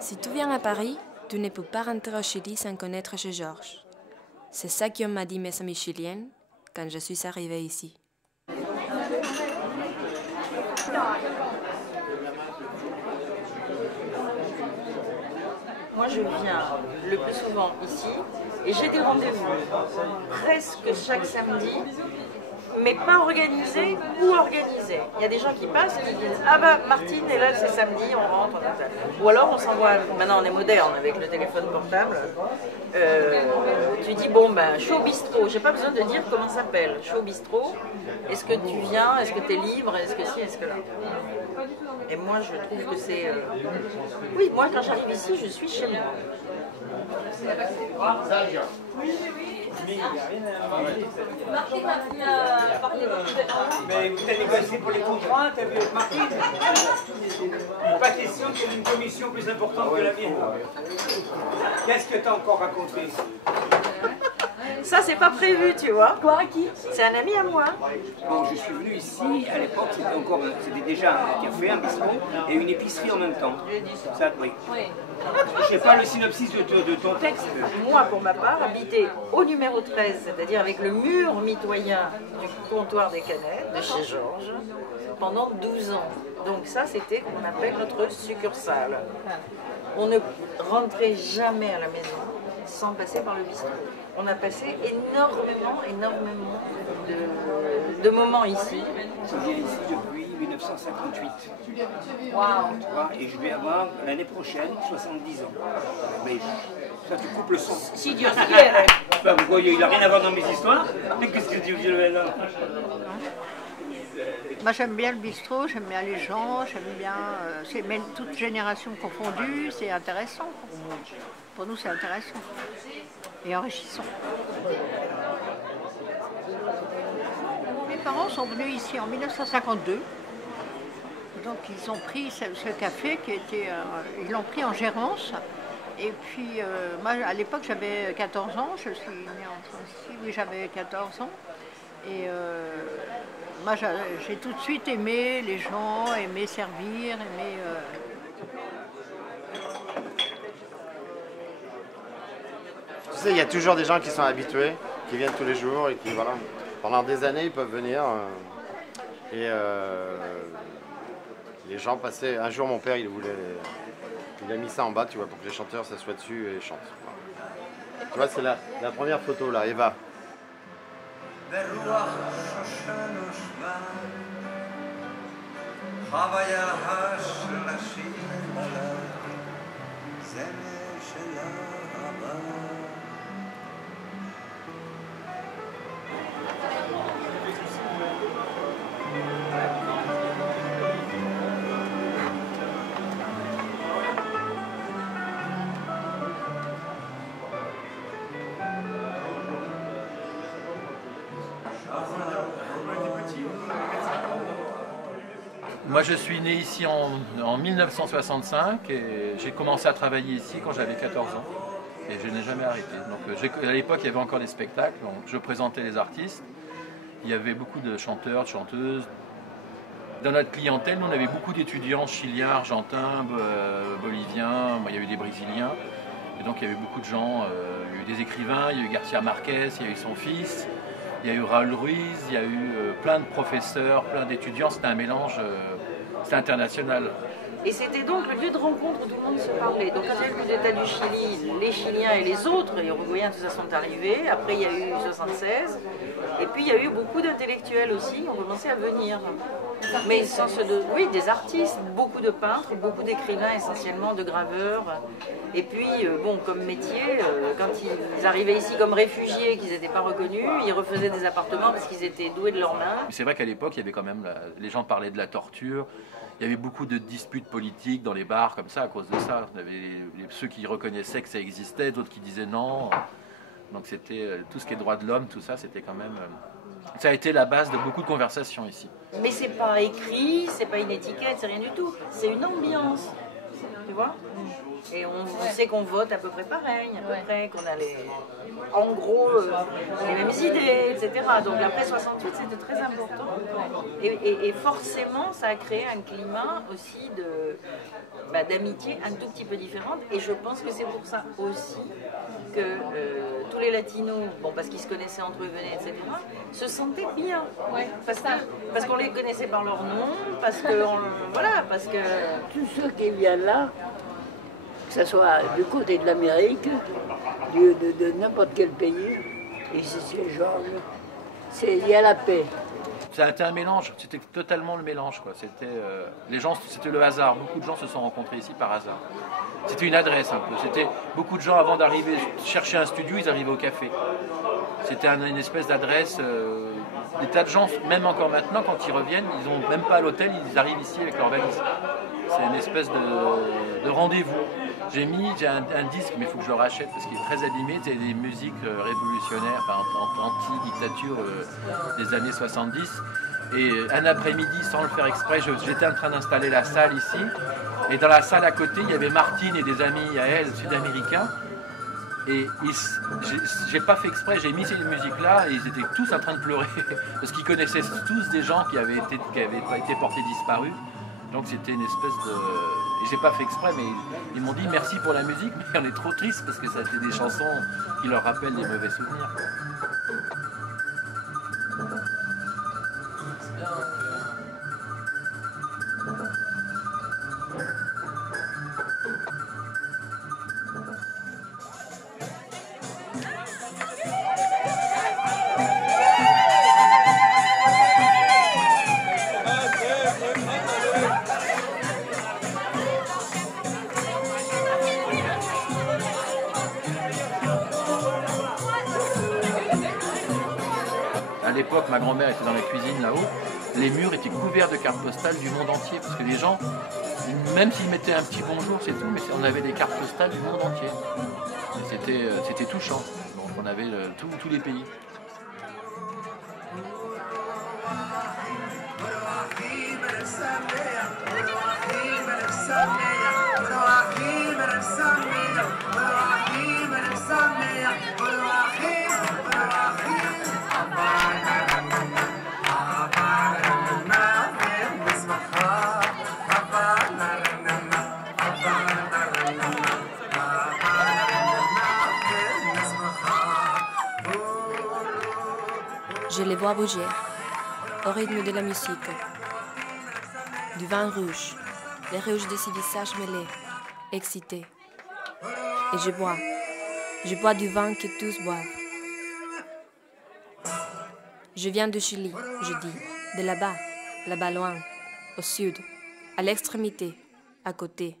Si tu viens à Paris, tu ne peux pas rentrer au Chili sans connaître chez Georges. C'est ça qu'on m'a dit mes amis chiliennes quand je suis arrivée ici. Moi, je viens le plus souvent ici et j'ai des rendez-vous presque chaque samedi, mais pas organisés ou organisés. Il y a des gens qui passent et qui disent « Ah bah Martine est là, c'est samedi, on rentre. » Ou alors on s'envoie, maintenant on est moderne avec le téléphone portable, tu dis « Bon ben, je suis au bistrot, j'ai pas besoin de dire comment ça s'appelle. Je suis au bistrot, est-ce que tu viens, est-ce que tu es libre, est-ce que si, est-ce que là ?» Et moi je trouve que c'est... Oui, moi quand j'arrive ici, je suis chez moi. Mais vous avez négocié pour les contrats, t'as vu avec Martine? Pas question qu'il y ait une commission plus importante que la mienne. Qu'est-ce que t'as encore raconté? Ça, c'est pas prévu, tu vois. Quoi, qui? C'est un ami à moi. Bon, je suis venu ici, à l'époque, c'était déjà un café, un bistrot et une épicerie en même temps. Ça, oui. Je sais pas le synopsis de ton texte. Moi, pour ma part, habiter au numéro 13, c'est-à-dire avec le mur mitoyen du comptoir des canettes, de chez Georges, pendant 12 ans. Donc ça, c'était ce qu'on appelle notre succursale. On ne rentrait jamais à la maison sans passer par le bistrot. On a passé énormément de moments ici. Je viens ici depuis 1958. Waouh! Et je vais avoir l'année prochaine 70 ans. Mais ça te coupe le son. Si Dieu quiere. Bah, vous voyez, il n'a rien à voir dans mes histoires. Qu'est-ce que Dieu veut là? Moi j'aime bien le bistrot, j'aime bien les gens, j'aime bien... c'est même toutes générations confondues, c'est intéressant. Pour nous c'est intéressant et enrichissant. Mes parents sont venus ici en 1952. Donc ils ont pris ce café qui était... ils l'ont pris en gérance. Et puis moi à l'époque j'avais 14 ans, je suis née en 36, oui j'avais 14 ans. Et moi, j'ai tout de suite aimé les gens, aimé servir, aimé... Tu sais, il y a toujours des gens qui sont habitués, qui viennent tous les jours et qui, voilà, pendant des années, ils peuvent venir. Et les gens passaient... Un jour, mon père, il a mis ça en bas, tu vois, pour que les chanteurs s'assoient dessus et chantent. Tu vois, c'est la première photo, là, Eva. ברוח שושן ושמה חוויה של השיר עליו זמר של אהבה Moi je suis né ici en 1965 et j'ai commencé à travailler ici quand j'avais 14 ans et je n'ai jamais arrêté. Donc, à l'époque il y avait encore des spectacles, donc je présentais les artistes, il y avait beaucoup de chanteurs, de chanteuses. Dans notre clientèle, on avait beaucoup d'étudiants chiliens, argentins, boliviens, il y a eu des brésiliens et donc il y avait beaucoup de gens, il y a eu des écrivains, il y a eu Garcia Marquez, il y a eu son fils. Il y a eu Raoul Ruiz, il y a eu plein de professeurs, plein d'étudiants, c'était un mélange, c'était international. Et c'était donc le lieu de rencontre où tout le monde se parlait. Donc quand il y a eu le coup d'État du Chili, les Chiliens et les autres, les Uruguayens, tout ça sont arrivés. Après il y a eu 76. Et puis il y a eu beaucoup d'intellectuels aussi qui ont commencé à venir. Mais sans oui, des artistes, beaucoup de peintres, beaucoup d'écrivains essentiellement, de graveurs. Et puis, bon, comme métier, quand ils arrivaient ici comme réfugiés, qu'ils n'étaient pas reconnus, ils refaisaient des appartements parce qu'ils étaient doués de leurs mains. C'est vrai qu'à l'époque, il y avait quand même, les gens parlaient de la torture. Il y avait beaucoup de disputes politiques dans les bars comme ça à cause de ça. Il y avait ceux qui reconnaissaient que ça existait, d'autres qui disaient non. Donc c'était tout ce qui est droits de l'homme, tout ça, c'était quand même... Ça a été la base de beaucoup de conversations ici. Mais c'est pas écrit, c'est pas une étiquette, c'est rien du tout. C'est une ambiance, tu vois. Et on sait qu'on vote à peu près pareil, qu'on a en gros les mêmes idées, etc. Donc après 68, c'était très important. Et forcément, ça a créé un climat aussi d'amitié un tout petit peu différente. Et je pense que c'est pour ça aussi que tous les latinos, bon, parce qu'ils se connaissaient entre eux, venaient, etc., se sentaient bien. Parce qu'on les connaissait par leur nom, parce que... parce que... Tous ceux qui viennent là, que ce soit du côté de l'Amérique, de n'importe quel pays, ici c'est Georges, il y a la paix. Ça a été un mélange, c'était totalement le mélange, quoi. Les gens, c'était le hasard. Beaucoup de gens se sont rencontrés ici par hasard. C'était une adresse un peu. C'était beaucoup de gens avant d'arriver chercher un studio, ils arrivaient au café. C'était une espèce d'adresse. Des tas de gens, même encore maintenant, quand ils reviennent, ils n'ont même pas à l'hôtel, ils arrivent ici avec leur valise. C'est une espèce de rendez-vous. J'ai un disque, mais il faut que je le rachète parce qu'il est très abîmé. C'est des musiques révolutionnaires, anti-dictature des années 70. Et un après-midi, sans le faire exprès, j'étais en train d'installer la salle ici. Et dans la salle à côté, il y avait Martine et des amis à elle, sud-américains. Et j'ai pas fait exprès, j'ai mis ces musiques-là et ils étaient tous en train de pleurer. Parce qu'ils connaissaient tous des gens qui avaient pas été portés disparus. Donc c'était une espèce de... Et j'ai pas fait exprès, mais ils m'ont dit merci pour la musique, mais on est trop triste parce que ça a été des chansons qui leur rappellent des mauvais souvenirs. À l'époque, ma grand-mère était dans la cuisine là-haut, les murs étaient couverts de cartes postales du monde entier, parce que les gens, même s'ils mettaient un petit bonjour, c'est tout, mais on avait des cartes postales du monde entier. C'était touchant, donc on avait tous les pays. Je les vois bouger, au rythme de la musique. Du vin rouge, les rouges de ces visages mêlés, excités. Et je bois du vin que tous boivent. Je viens du Chili, je dis, de là-bas loin, au sud, à l'extrémité, à côté,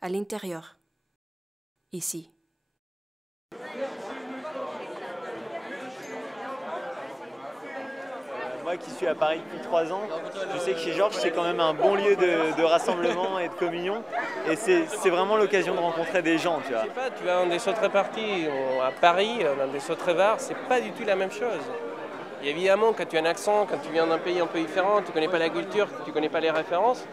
à l'intérieur, ici. Moi qui suis à Paris depuis 3 ans, je sais que chez Georges c'est quand même un bon lieu de rassemblement et de communion. Et c'est vraiment l'occasion de rencontrer des gens, tu vois. Je sais pas, tu vas dans des sauterelles parties à Paris, dans des sauterelles var, c'est pas du tout la même chose. Et évidemment, quand tu as un accent, quand tu viens d'un pays un peu différent, tu connais pas la culture, tu connais pas les références,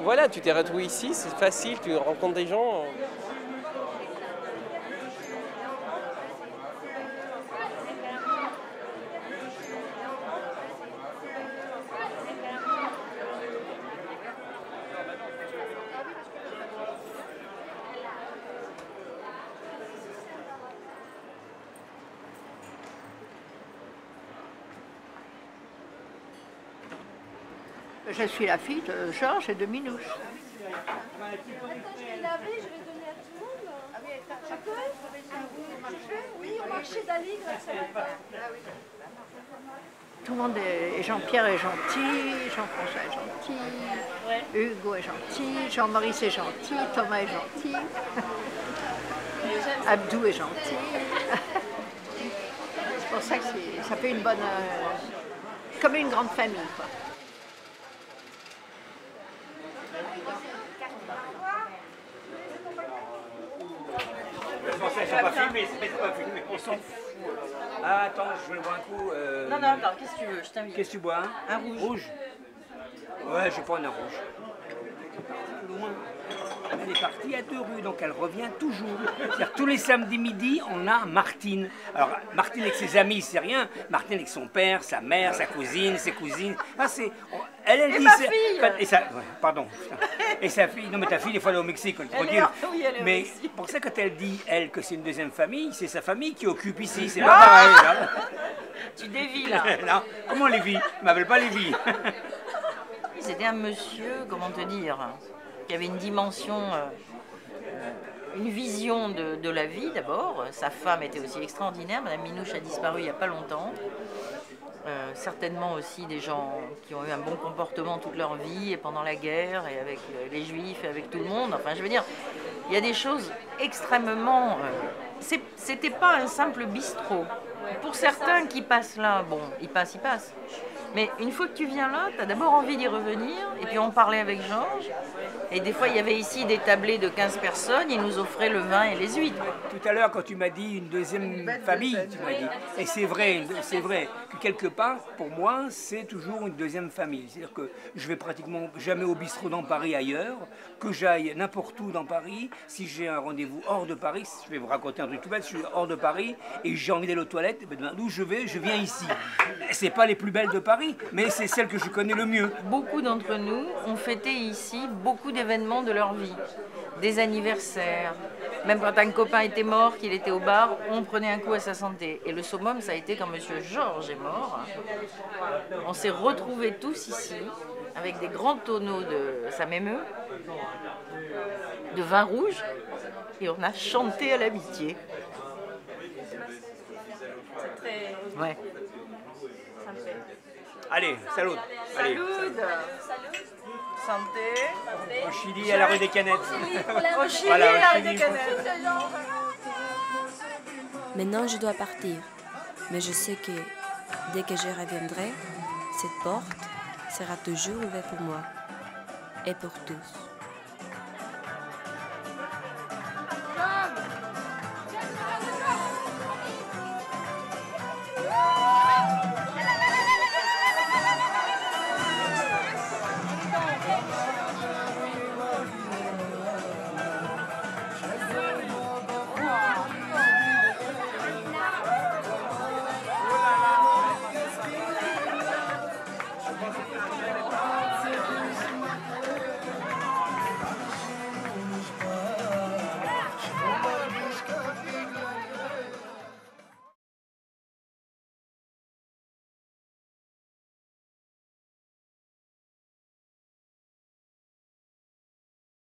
voilà, tu t'es retrouvé ici, c'est facile, tu rencontres des gens. Je suis la fille de Georges et de Minouche. Attends, je vais laver, je vais donner à tout le monde. Je peux? Oui, au marché d'Aligre, ça va pas. Tout le monde est... Jean-Pierre est gentil, Jean-François est gentil, Hugo est gentil, Jean-Maurice est gentil, Thomas est gentil, Abdou est gentil. C'est pour ça que ça fait une bonne... comme une grande famille, quoi. C'est pas filmé, c'est pas filmé. On s'en fout. Ah, attends, je vais boire un coup. Non, attends, qu'est-ce que tu veux? Je t'invite. Qu'est-ce que tu bois? Un rouge. Rouge? Ouais, je prends un rouge. Loin. elle est partie à 2 rues, donc elle revient toujours. C'est-à-dire tous les samedis midi, on a Martine. Alors Martine avec ses amis, c'est rien. Martine avec son père, sa mère, sa cousine, ses cousines. Ah, c'est... Elle Et dit... ma fille Et sa... Pardon. Et sa fille... Non, mais ta fille, des fois, elle est au Mexique, on le dire. Oui, elle est au Mais Mexique. pour ça, quand elle dit, elle, que c'est une deuxième famille, c'est sa famille qui occupe ici. C'est pas pareil, là. Tu dévis là. Non. Comment Lévi? Il m'appelle pas Lévi. C'était un monsieur, comment te dire, qui avait une dimension, une vision de la vie d'abord. Sa femme était aussi extraordinaire. Madame Minouche a disparu il n'y a pas longtemps. Certainement aussi des gens qui ont eu un bon comportement toute leur vie et pendant la guerre et avec les juifs et avec tout le monde. Enfin, je veux dire, il y a des choses extrêmement... C'était pas un simple bistrot. Pour certains qui passent là, bon, ils passent. Mais une fois que tu viens là, tu as d'abord envie d'y revenir. Et puis on parlait avec Georges. Et des fois, il y avait ici des tablés de 15 personnes. Ils nous offraient le vin et les huîtres. Tout à l'heure, quand tu m'as dit une deuxième famille, tu m'as dit. Et c'est vrai que quelque part, pour moi, c'est toujours une deuxième famille. C'est-à-dire que je vais pratiquement jamais au bistrot dans Paris ailleurs, que j'aille n'importe où dans Paris. Si j'ai un rendez-vous hors de Paris, je vais vous raconter un truc tout bête, je suis hors de Paris et j'ai envie d'aller aux toilettes, d'où je vais, je viens ici. C'est pas les plus belles de Paris, mais c'est celles que je connais le mieux. Beaucoup d'entre nous ont fêté ici beaucoup d'événements de leur vie. Des anniversaires. Même quand un copain était mort, qu'il était au bar, on prenait un coup à sa santé. Et le summum, ça a été quand Monsieur Georges est mort. On s'est retrouvés tous ici, avec des grands tonneaux de Samémeu, de vin rouge, et on a chanté à l'amitié. C'est très... Ouais. Ça me fait... Allez, salut. Allez. Salut. Santé. Au Chili, à la rue des Canettes. Au Chili, Voilà, au à la rue Chili. des Canettes. Maintenant, je dois partir. Mais je sais que dès que je reviendrai, cette porte sera toujours ouverte pour moi et pour tous.